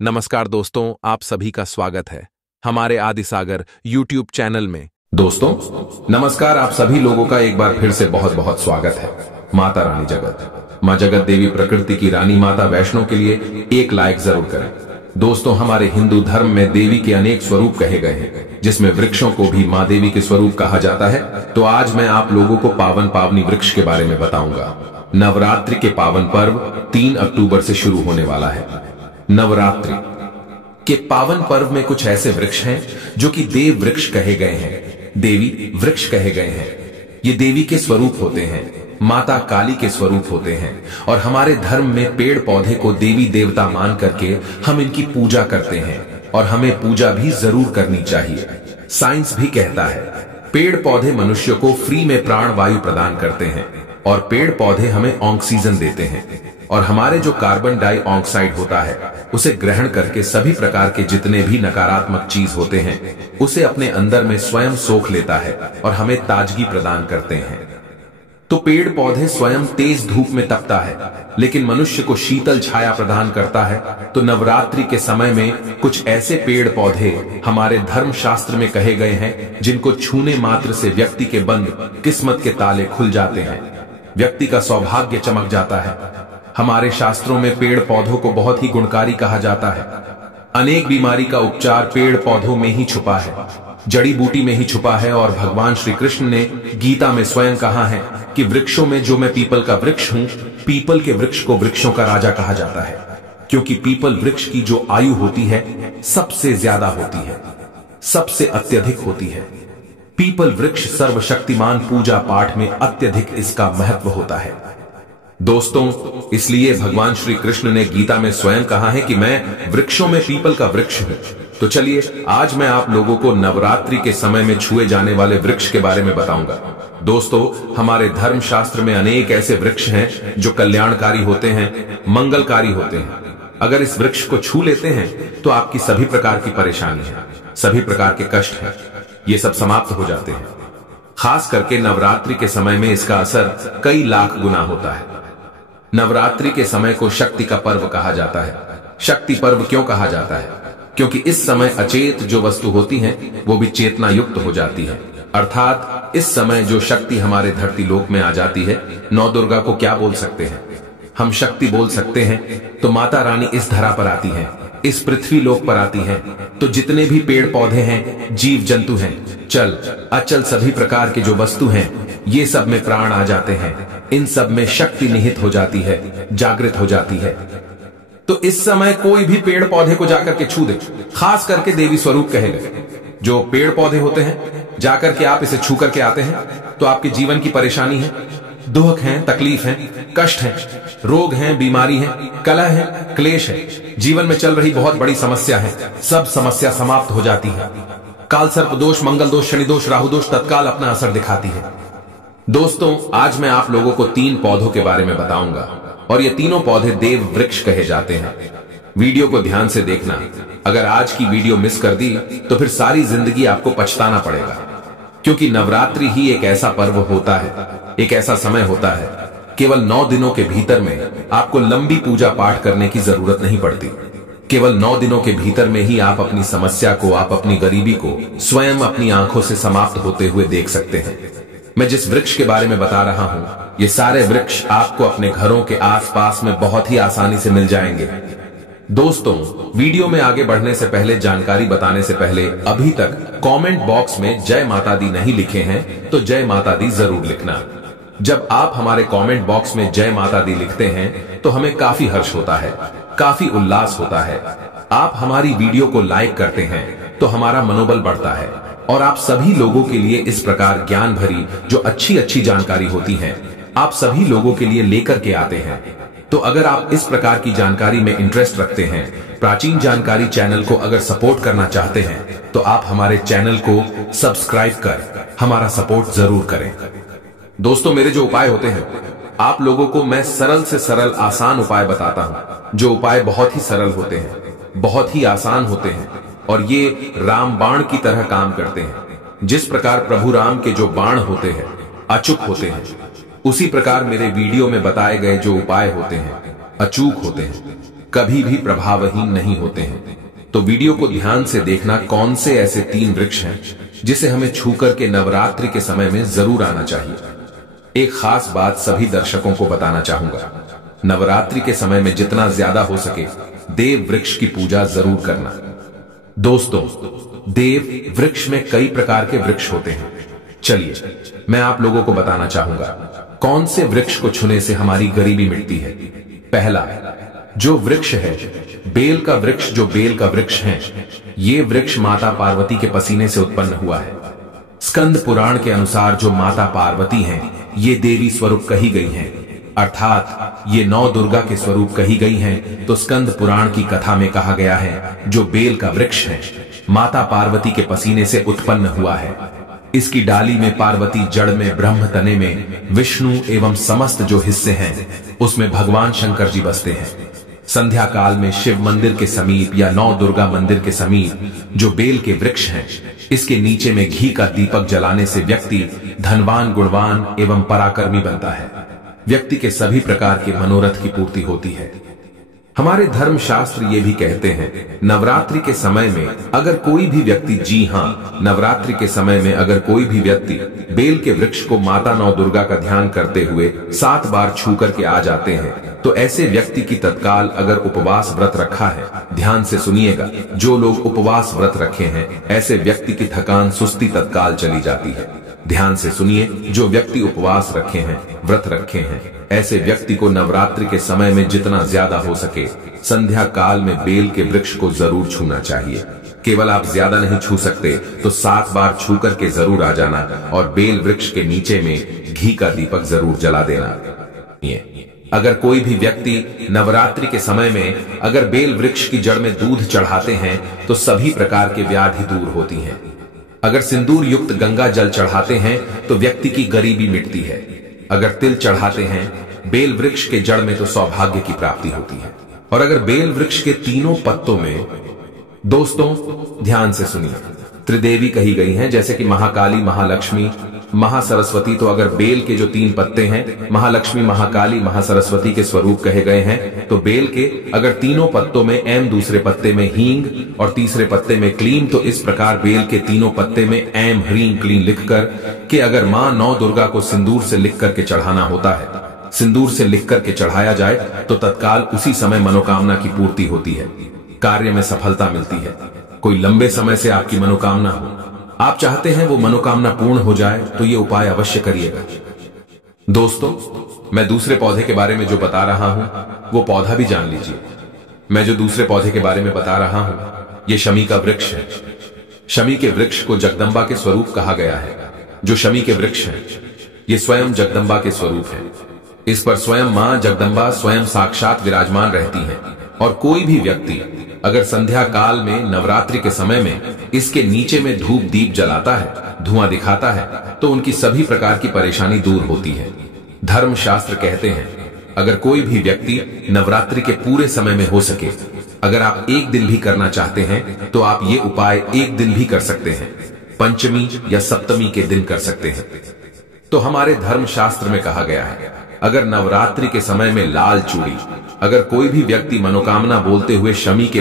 नमस्कार दोस्तों, आप सभी का स्वागत है हमारे आदिसागर यूट्यूब चैनल में। दोस्तों नमस्कार, आप सभी लोगों का एक बार फिर से बहुत बहुत स्वागत है। माता रानी जगत, माँ जगत देवी प्रकृति की रानी माता वैष्णो के लिए एक लाइक जरूर करें। दोस्तों, हमारे हिंदू धर्म में देवी के अनेक स्वरूप कहे गए हैं, जिसमें वृक्षों को भी माँ देवी के स्वरूप कहा जाता है। तो आज मैं आप लोगों को पावन पावनी वृक्ष के बारे में बताऊंगा। नवरात्रि के पावन पर्व 3 अक्टूबर से शुरू होने वाला है। नवरात्रि के पावन पर्व में कुछ ऐसे वृक्ष हैं जो कि देव वृक्ष कहे गए हैं, देवी वृक्ष कहे गए हैं। ये देवी के स्वरूप होते हैं, माता काली के स्वरूप होते हैं। और हमारे धर्म में पेड़ पौधे को देवी देवता मान करके हम इनकी पूजा करते हैं, और हमें पूजा भी जरूर करनी चाहिए। साइंस भी कहता है पेड़ पौधे मनुष्य को फ्री में प्राण वायु प्रदान करते हैं, और पेड़ पौधे हमें ऑक्सीजन देते हैं। और हमारे जो कार्बन डाइऑक्साइड होता है उसे ग्रहण करके सभी प्रकार के जितने भी नकारात्मक चीज होते हैं उसे अपने अंदर में स्वयं सोख लेता है और हमें ताजगी प्रदान करते हैं। तो पेड़ पौधे स्वयं तेज धूप में तपता है, लेकिन मनुष्य को शीतल छाया प्रदान करता है। तो नवरात्रि के समय में कुछ ऐसे पेड़ पौधे हमारे धर्म शास्त्र में कहे गए हैं जिनको छूने मात्र से व्यक्ति के बंद किस्मत के ताले खुल जाते हैं, व्यक्ति का सौभाग्य चमक जाता है। हमारे शास्त्रों में पेड़ पौधों को बहुत ही गुणकारी कहा जाता है। अनेक बीमारी का उपचार पेड़ पौधों में ही छुपा है, जड़ी बूटी में ही छुपा है। और भगवान श्री कृष्ण ने गीता में स्वयं कहा है कि वृक्षों में जो मैं पीपल का वृक्ष हूं, पीपल के वृक्ष को वृक्षों का राजा कहा जाता है, क्योंकि पीपल वृक्ष की जो आयु होती है सबसे ज्यादा होती है, सबसे अत्यधिक होती है। पीपल वृक्ष सर्वशक्तिमान पूजा पाठ में अत्यधिक इसका महत्व होता है। दोस्तों, इसलिए भगवान श्री कृष्ण ने गीता में स्वयं कहा है कि मैं वृक्षों में पीपल का वृक्ष हूं। तो चलिए आज मैं आप लोगों को नवरात्रि के समय में छुए जाने वाले वृक्ष के बारे में बताऊंगा। दोस्तों, हमारे धर्म शास्त्र में अनेक ऐसे वृक्ष हैं जो कल्याणकारी होते हैं, मंगलकारी होते हैं। अगर इस वृक्ष को छू लेते हैं तो आपकी सभी प्रकार की परेशानी है, सभी प्रकार के कष्ट हैं, ये सब समाप्त हो जाते हैं। खास करके नवरात्रि के समय में इसका असर कई लाख गुना होता है। नवरात्रि के समय को शक्ति का पर्व कहा जाता है। शक्ति पर्व क्यों कहा जाता है? क्योंकि इस समय अचेत जो वस्तु होती हैं वो भी चेतना युक्त हो जाती है। अर्थात इस समय जो शक्ति हमारे धरती लोक में आ जाती है, नौ दुर्गा को क्या बोल सकते हैं? हम शक्ति बोल सकते हैं। तो माता रानी इस धरा पर आती हैं, इस पृथ्वी लोक पर आती हैं। तो जितने भी पेड़ पौधे हैं, जीव जंतु हैं, चल अचल सभी प्रकार के जो वस्तु हैं, ये सब में प्राण आ जाते हैं। इन सब में शक्ति निहित हो जाती है, जागृत हो जाती है। तो इस समय कोई भी पेड़ पौधे को जाकर के छू दे, खास करके देवी स्वरूप कहे गए जो पेड़ पौधे होते हैं, जाकर के आप इसे छू करके आते हैं तो आपके जीवन की परेशानी है, दुख है, तकलीफ है, कष्ट है, रोग है, बीमारी है, कलह है, क्लेश है, जीवन में चल रही बहुत बड़ी समस्या है, सब समस्या समाप्त हो जाती है। काल सर्प दोष, मंगल दोष, शनि दोष, राहु दोष तत्काल अपना असर दिखाती है। दोस्तों, आज मैं आप लोगों को 3 पौधों के बारे में बताऊंगा, और ये तीनों पौधे देव वृक्ष कहे जाते हैं। वीडियो को ध्यान से देखना। अगर आज की वीडियो मिस कर दी तो फिर सारी जिंदगी आपको पछताना पड़ेगा, क्योंकि नवरात्रि ही एक ऐसा पर्व होता है, एक ऐसा समय होता है, केवल 9 दिनों के भीतर में आपको लंबी पूजा पाठ करने की जरूरत नहीं पड़ती। केवल 9 दिनों के भीतर में ही आप अपनी समस्या को, आप अपनी गरीबी को स्वयं अपनी आंखों से समाप्त होते हुए देख सकते हैं। मैं जिस वृक्ष के बारे में बता रहा हूं, ये सारे वृक्ष आपको अपने घरों के आसपास में बहुत ही आसानी से मिल जाएंगे। दोस्तों, वीडियो में आगे बढ़ने से पहले, जानकारी बताने से पहले, अभी तक कमेंट बॉक्स में जय माता दी नहीं लिखे हैं तो जय माता दी जरूर लिखना। जब आप हमारे कमेंट बॉक्स में जय माता दी लिखते हैं तो हमें काफी हर्ष होता है, काफी उल्लास होता है। आप हमारी वीडियो को लाइक करते हैं तो हमारा मनोबल बढ़ता है, और आप सभी लोगों के लिए इस प्रकार ज्ञान भरी जो अच्छी अच्छी जानकारी होती है, आप सभी लोगों के लिए लेकर के आते हैं। तो अगर आप इस प्रकार की जानकारी में इंटरेस्ट रखते हैं, प्राचीन जानकारी चैनल को अगर सपोर्ट करना चाहते हैं, तो आप हमारे चैनल को सब्सक्राइब कर हमारा सपोर्ट जरूर करें। दोस्तों, मेरे जो उपाय होते हैं, आप लोगों को मैं सरल से सरल आसान उपाय बताता हूं, जो उपाय बहुत ही सरल होते हैं, बहुत ही आसान होते हैं, और ये रामबाण की तरह काम करते हैं। जिस प्रकार प्रभु राम के जो बाण होते हैं अचूक होते हैं, उसी प्रकार मेरे वीडियो में बताए गए जो उपाय होते हैं अचूक होते हैं। कभी भी प्रभावहीन नहीं होते हैं। तो वीडियो को ध्यान से देखना, कौन से ऐसे 3 वृक्ष हैं जिसे हमें छूकर के नवरात्रि के समय में जरूर आना चाहिए। एक खास बात सभी दर्शकों को बताना चाहूंगा, नवरात्रि के समय में जितना ज्यादा हो सके देव वृक्ष की पूजा जरूर करना। दोस्तों, देव वृक्ष में कई प्रकार के वृक्ष होते हैं। चलिए मैं आप लोगों को बताना चाहूंगा कौन से वृक्ष को छूने से हमारी गरीबी मिटती है। पहला जो वृक्ष है बेल का वृक्ष। जो बेल का वृक्ष है, ये वृक्ष माता पार्वती के पसीने से उत्पन्न हुआ है। स्कंद पुराण के अनुसार जो माता पार्वती हैं, ये देवी स्वरूप कही गई हैं, अर्थात ये 9 दुर्गा के स्वरूप कही गई हैं। तो स्कंद पुराण की कथा में कहा गया है जो बेल का वृक्ष है माता पार्वती के पसीने से उत्पन्न हुआ है। इसकी डाली में पार्वती, जड़ में ब्रह्म, तने में विष्णु एवं समस्त जो हिस्से हैं उसमें भगवान शंकर जी बसते हैं। संध्या काल में शिव मंदिर के समीप या 9 दुर्गा मंदिर के समीप जो बेल के वृक्ष हैं, इसके नीचे में घी का दीपक जलाने से व्यक्ति धनवान, गुणवान एवं पराक्रमी बनता है। व्यक्ति के सभी प्रकार के मनोरथ की पूर्ति होती है। हमारे धर्म शास्त्र ये भी कहते हैं नवरात्रि के समय में अगर कोई भी व्यक्ति, जी हां, नवरात्रि के समय में अगर कोई भी व्यक्ति बेल के वृक्ष को माता 9 दुर्गा का ध्यान करते हुए 7 बार छू करके आ जाते हैं तो ऐसे व्यक्ति की तत्काल, अगर उपवास व्रत रखा है, ध्यान से सुनिएगा, जो लोग उपवास व्रत रखे हैं ऐसे व्यक्ति की थकान, सुस्ती तत्काल चली जाती है। ध्यान से सुनिए, जो व्यक्ति उपवास रखे हैं, व्रत रखे हैं, ऐसे व्यक्ति को नवरात्रि के समय में जितना ज्यादा हो सके संध्या काल में बेल के वृक्ष को जरूर छूना चाहिए। केवल आप ज्यादा नहीं छू सकते तो 7 बार छू करके जरूर आ जाना और बेल वृक्ष के नीचे में घी का दीपक जरूर जला देना। अगर कोई भी व्यक्ति नवरात्रि के समय में अगर बेल वृक्ष की जड़ में दूध चढ़ाते हैं तो सभी प्रकार के व्याधि दूर होती हैं। अगर सिंदूर युक्त गंगा जल चढ़ाते हैं तो व्यक्ति की गरीबी मिटती है। अगर तिल चढ़ाते हैं बेल वृक्ष के जड़ में तो सौभाग्य की प्राप्ति होती है। और अगर बेल वृक्ष के तीनों पत्तों में, दोस्तों ध्यान से सुनिए, त्रिदेवी कही गई हैं, जैसे कि महाकाली, महालक्ष्मी, महासरस्वती। तो अगर बेल के जो 3 पत्ते हैं, महालक्ष्मी, महाकाली, महासरस्वती के स्वरूप कहे गए हैं, तो बेल के अगर तीनों पत्तों में एम, दूसरे पत्ते में हींग और तीसरे पत्ते में क्लीम, तो इस प्रकार बेल के तीनों पत्ते में एम, ह्रीं, क्लीम लिखकर के अगर मां 9 दुर्गा को सिंदूर से लिख करके चढ़ाना होता है, सिंदूर से लिख करके चढ़ाया जाए तो तत्काल उसी समय मनोकामना की पूर्ति होती है, कार्य में सफलता मिलती है। कोई लंबे समय से आपकी मनोकामना हो, आप चाहते हैं वो मनोकामना पूर्ण हो जाए, तो ये उपाय अवश्य करिएगा। दोस्तों, मैं दूसरे पौधे के बारे में जो बता रहा हूं वो पौधा भी जान लीजिए। मैं जो दूसरे पौधे के बारे में बता रहा हूं ये शमी का वृक्ष है। शमी के वृक्ष को जगदम्बा के स्वरूप कहा गया है। जो शमी के वृक्ष है ये स्वयं जगदम्बा के स्वरूप है। इस पर स्वयं मां जगदम्बा स्वयं साक्षात विराजमान रहती हैं। और कोई भी व्यक्ति अगर संध्या काल में नवरात्रि के समय में इसके नीचे में धूप दीप जलाता है, धुआं दिखाता है, तो उनकी सभी प्रकार की परेशानी दूर होती है। धर्म शास्त्र कहते हैं अगर कोई भी व्यक्ति नवरात्रि के पूरे समय में हो सके, अगर आप एक दिन भी करना चाहते हैं तो आप ये उपाय एक दिन भी कर सकते हैं, पंचमी या सप्तमी के दिन कर सकते हैं। तो हमारे धर्म शास्त्र में कहा गया है अगर नवरात्रि के समय में लाल चूड़ी अगर कोई भी व्यक्ति मनोकामना बोलते हुए शमी के